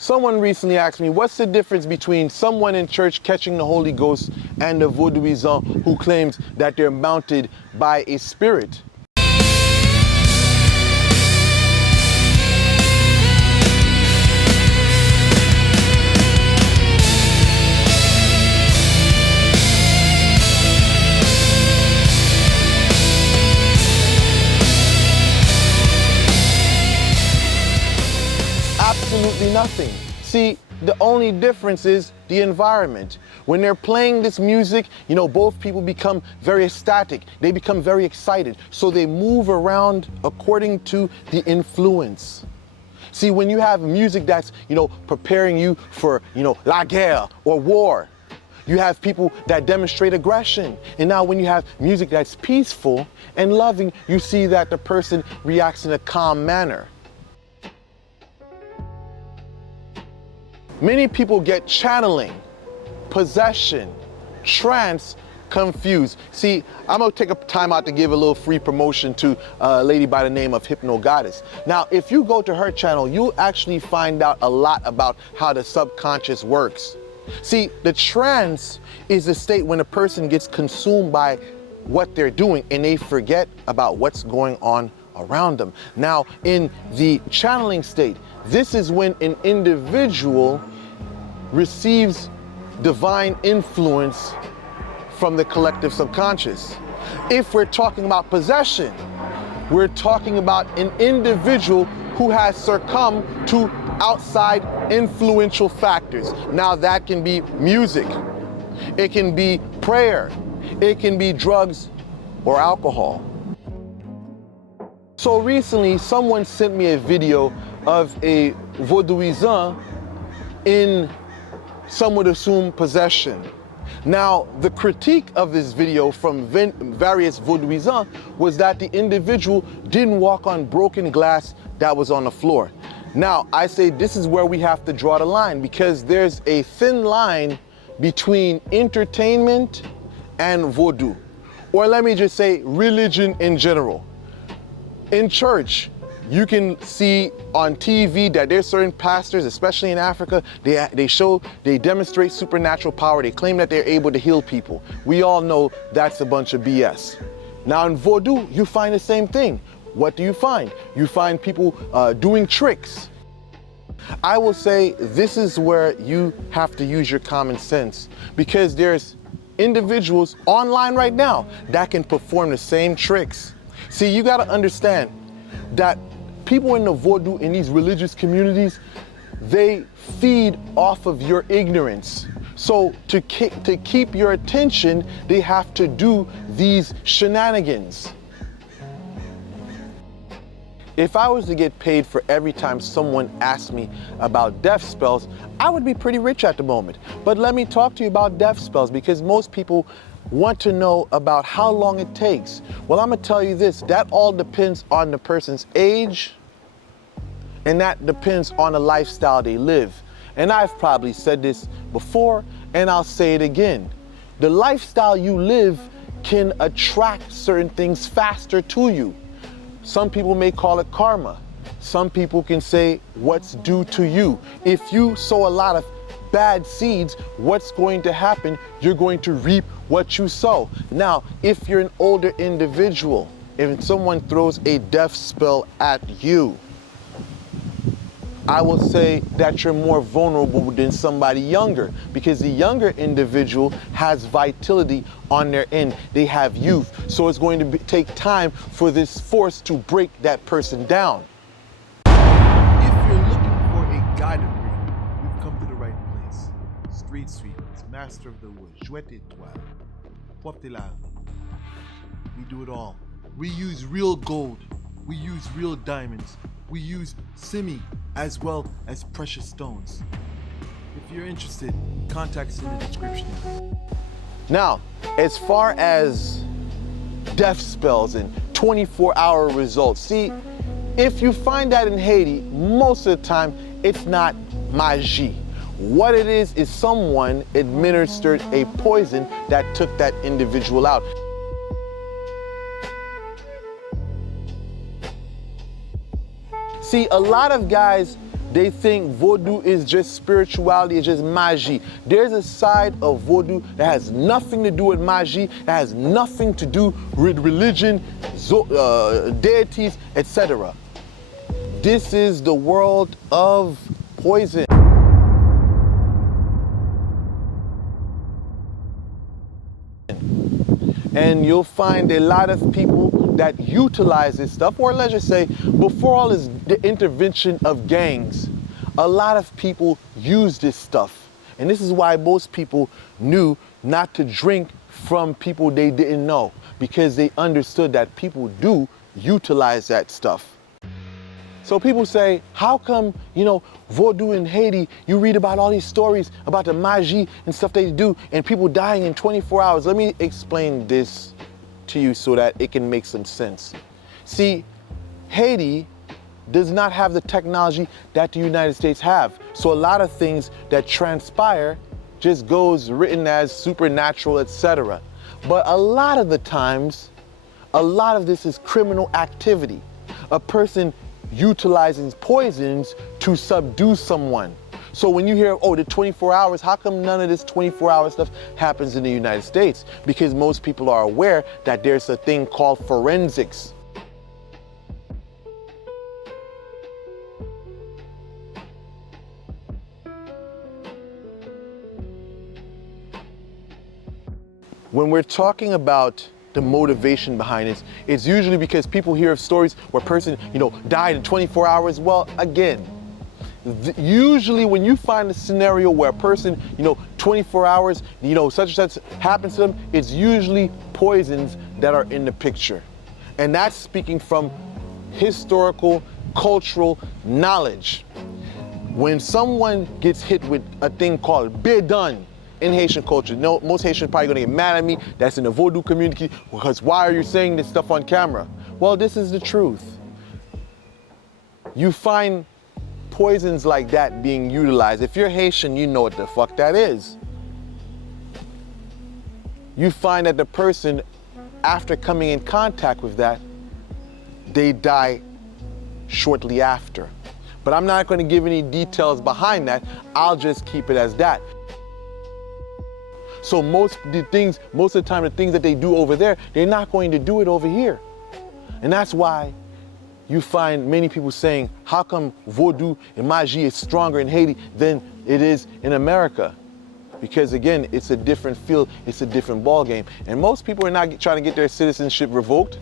Someone recently asked me, what's the difference between someone in church catching the Holy Ghost and a Vaudouisan who claims that they're mounted by a spirit? Absolutely nothing. See, the only difference is the environment. When they're playing this music, you know, both people become very ecstatic. They become very excited. So they move around according to the influence. See, when you have music that's, you know, preparing you for, you know, la guerre or war, you have people that demonstrate aggression. And now when you have music that's peaceful and loving, you see that the person reacts in a calm manner. Many people get channeling, possession, trance confused. See, I'm gonna take a time out to give a little free promotion to a lady by the name of Hypno Goddess. Now, if you go to her channel, you'll actually find out a lot about how the subconscious works. See, the trance is a state when a person gets consumed by what they're doing and they forget about what's going on around them. Now, in the channeling state, this is when an individual receives divine influence from the collective subconscious. If we're talking about possession, we're talking about an individual who has succumbed to outside influential factors. Now that can be music, it can be prayer, it can be drugs or alcohol. So recently, someone sent me a video of a Vaudouisan in, some would assume, possession. Now, the critique of this video from various Vaudouisans was that the individual didn't walk on broken glass that was on the floor. Now, I say this is where we have to draw the line, because there's a thin line between entertainment and Vaudou. Or let me just say religion in general. In church, you can see on TV that there's certain pastors, especially in Africa, they demonstrate supernatural power. They claim that they're able to heal people. We all know that's a bunch of BS. Now in Vaudou, you find the same thing. What do you find? You find people doing tricks. I will say this is where you have to use your common sense, because there's individuals online right now that can perform the same tricks. See, you got to understand that people in the Vaudou, in these religious communities, they feed off of your ignorance. So to keep your attention, they have to do these shenanigans. If I was to get paid for every time someone asked me about death spells, I would be pretty rich at the moment. But let me talk to you about death spells, because most people want to know about how long it takes. Well, I'm gonna tell you this, that all depends on the person's age, and that depends on the lifestyle they live. And I've probably said this before, and I'll say it again. The lifestyle you live can attract certain things faster to you. Some people may call it karma. Some people can say what's due to you. If you sow a lot of bad seeds, what's going to happen? You're going to reap what you sow. Now, if you're an older individual, if someone throws a death spell at you, I will say that you're more vulnerable than somebody younger, because the younger individual has vitality on their end. They have youth. So it's going to take time for this force to break that person down. If you're looking for a guided reading, you've come to the right place. Street Sweepers, Master of the Woods, Jouet Étoile, Porte la. We do it all. We use real gold. We use real diamonds. We use simi as well as precious stones. If you're interested, contact us in the description. Now, as far as death spells and 24-hour results, see, if you find that in Haiti, most of the time, it's not magie. What it is someone administered a poison that took that individual out. See, a lot of guys they think Vodou is just spirituality, it's just magie. There's a side of Vodou that has nothing to do with magie, that has nothing to do with religion, deities, etc. This is the world of poison. And you'll find a lot of people that utilize this stuff, or let's just say, before all this the intervention of gangs, a lot of people use this stuff. And this is why most people knew not to drink from people they didn't know, because they understood that people do utilize that stuff. So people say, how come, you know, Vodou in Haiti, you read about all these stories about the magie and stuff they do and people dying in 24 hours. Let me explain this to you so that it can make some sense. See, Haiti does not have the technology that the United States have. So a lot of things that transpire just goes written as supernatural, etc. But a lot of the times, a lot of this is criminal activity. A person utilizing poisons to subdue someone. So when you hear, oh, the 24 hours, how come none of this 24-hour stuff happens in the United States? Because most people are aware that there's a thing called forensics. When we're talking about the motivation behind it, it's usually because people hear of stories where a person, you know, died in 24 hours. Well, again, usually when you find a scenario where a person, you know, 24 hours, you know, such and such happens to them, it's usually poisons that are in the picture. And that's speaking from historical, cultural knowledge. When someone gets hit with a thing called bédon, in Haitian culture, no, most Haitians are probably gonna get mad at me, that's in the Vodou community, because why are you saying this stuff on camera? Well, this is the truth. You find poisons like that being utilized. If you're Haitian, you know what the fuck that is. You find that the person, after coming in contact with that, they die shortly after. But I'm not gonna give any details behind that, I'll just keep it as that. So most of the time, the things that they do over there, they're not going to do it over here. And that's why you find many people saying, how come Vodou and magie is stronger in Haiti than it is in America? Because again, it's a different field, it's a different ball game. And most people are not trying to get their citizenship revoked.